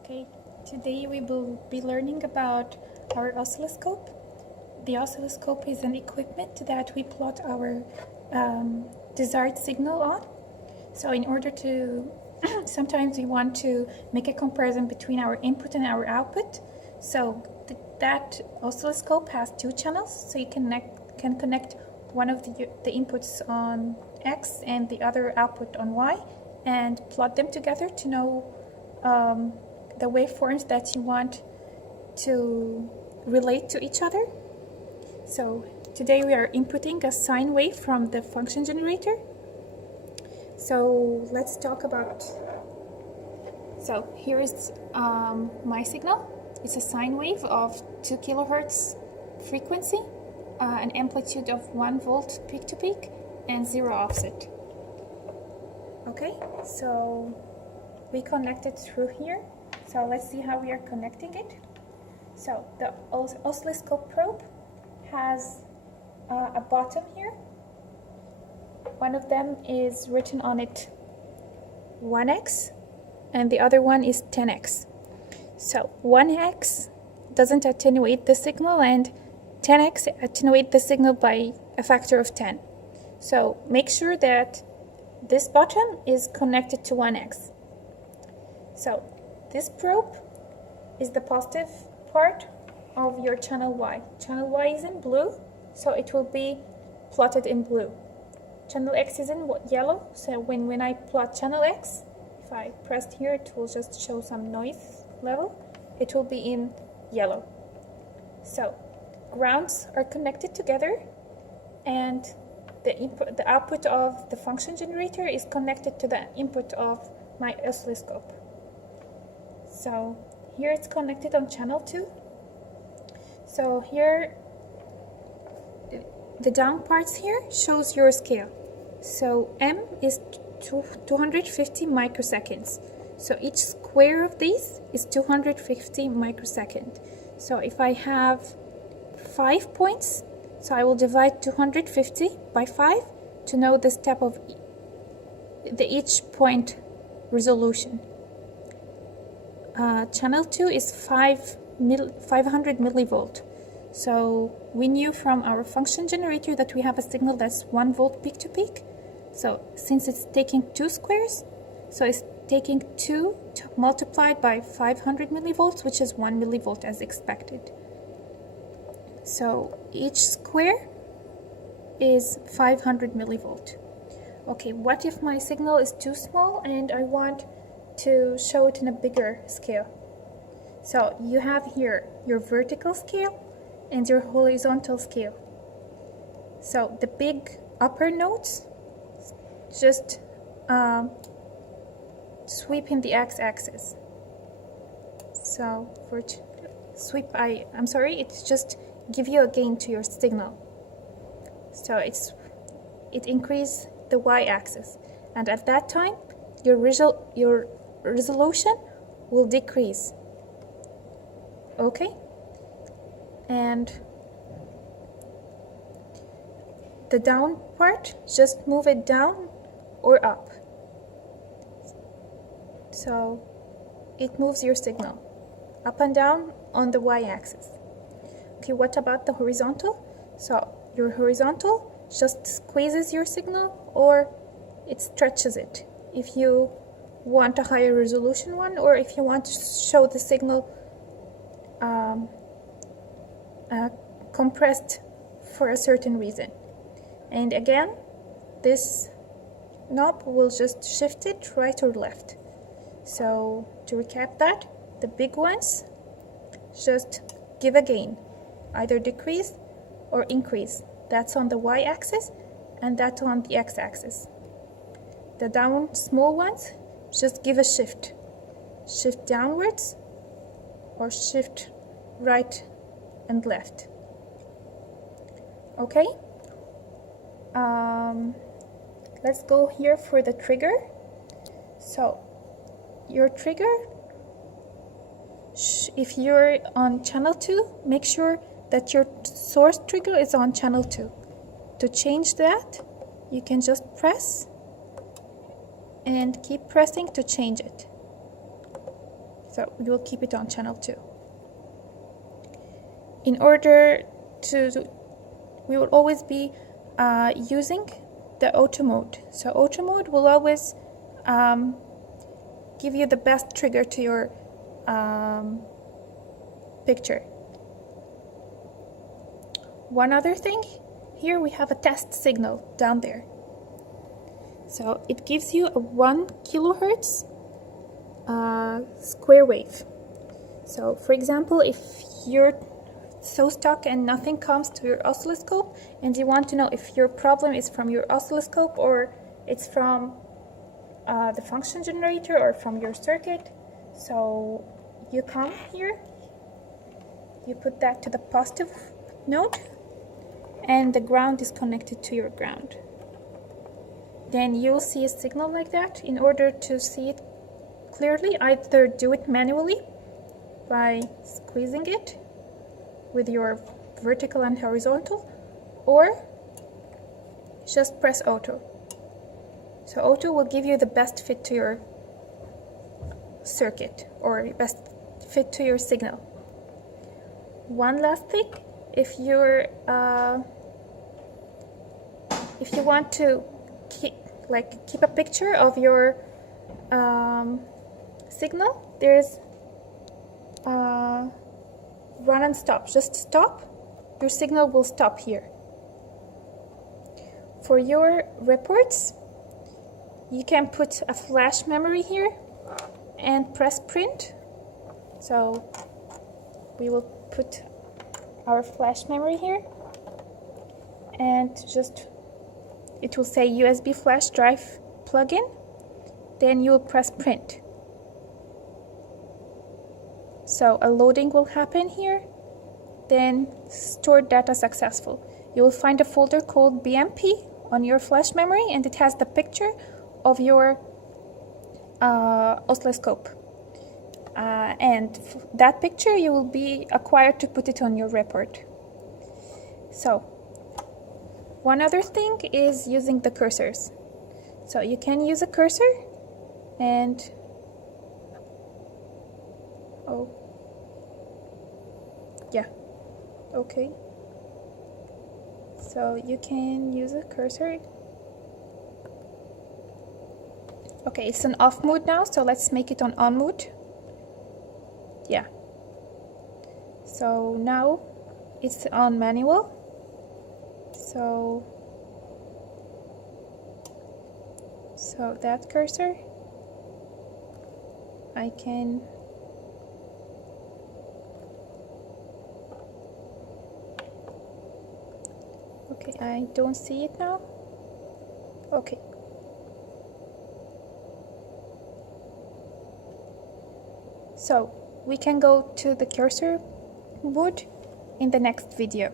Okay, today we will be learning about our oscilloscope. The oscilloscope is an equipment that we plot our desired signal on. So in order to, sometimes we want to make a comparison between our input and our output. So that oscilloscope has two channels, so you can connect one of the inputs on X and the other output on Y and plot them together to know the waveforms that you want to relate to each other. So today we are inputting a sine wave from the function generator. So let's talk about, so here is my signal. It's a sine wave of 2 kilohertz frequency, an amplitude of 1 volt peak to peak, and 0 offset. Okay, so we connect it through here. So let's see how we are connecting it. So the oscilloscope probe has a bottom here. One of them is written on it 1x and the other one is 10x. So 1x doesn't attenuate the signal and 10x attenuate the signal by a factor of 10. So make sure that this bottom is connected to 1x. So this probe is the positive part of your channel Y. Channel Y is in blue, so it will be plotted in blue. Channel X is in yellow, so when I plot channel X, if I pressed here, it will just show some noise level. It will be in yellow. So grounds are connected together, and the output of the function generator is connected to the input of my oscilloscope. So here it's connected on channel 2. So here the down parts here shows your scale. So M is 250 microseconds. So each square of these is 250 microseconds. So if I have 5 points, so I will divide 250 by 5 to know the step of each point resolution. Channel 2 is 500 millivolt. So we knew from our function generator that we have a signal that's 1 volt peak to peak. So since it's taking 2 squares, so it's taking 2 multiplied by 500 millivolts, which is 1 millivolt as expected. So each square is 500 millivolt. Okay, what if my signal is too small and I want to show it in a bigger scale? So you have here your vertical scale and your horizontal scale. So the big upper notes just sweep in the x-axis. So for sweep, I'm sorry, it's just give you a gain to your signal. So it increases the y-axis, and at that time your resolution will decrease. Okay, and the down part, just move it down or up. So it moves your signal up and down on the y-axis. Okay, what about the horizontal? So your horizontal just squeezes your signal or it stretches it if you want a higher resolution one, or if you want to show the signal compressed for a certain reason. And again, this knob will just shift it right or left. So to recap that, the big ones just give a gain, either decrease or increase. That's on the y-axis and that's on the x-axis. The down small ones just give a shift downwards or shift right and left. Okay, let's go here for the trigger. So your trigger, if you're on channel 2, make sure that your source trigger is on channel 2. To change that, you can just press and keep pressing to change it. So we will keep it on channel 2. In order to, we will always be using the auto mode. So auto mode will always give you the best trigger to your picture. One other thing, here we have a test signal down there. So it gives you a 1 kilohertz square wave. So for example, if you're so stuck and nothing comes to your oscilloscope and you want to know if your problem is from your oscilloscope or it's from the function generator or from your circuit, so you come here, you put that to the positive node, and the ground is connected to your ground. Then you'll see a signal like that. In order to see it clearly, either do it manually by squeezing it with your vertical and horizontal, or just press auto. So auto will give you the best fit to your circuit or best fit to your signal. One last thing, if you want to keep a picture of your signal, there's run and stop. Just stop, your signal will stop here. For your reports, you can put a flash memory here and press print. So we will put our flash memory here, and just it will say USB flash drive plugin. Then you will press print. So a loading will happen here, then stored data successful. You will find a folder called BMP on your flash memory, and it has the picture of your oscilloscope. And that picture you will be acquired to put it on your report. So one other thing is using the cursors. So you can use a cursor and okay. So you can use a cursor. Okay, it's on off mode now, so let's make it on mode. Yeah. So now it's on manual. So that cursor, I can okay, I don't see it now. Okay. So we can go to the cursor mode in the next video.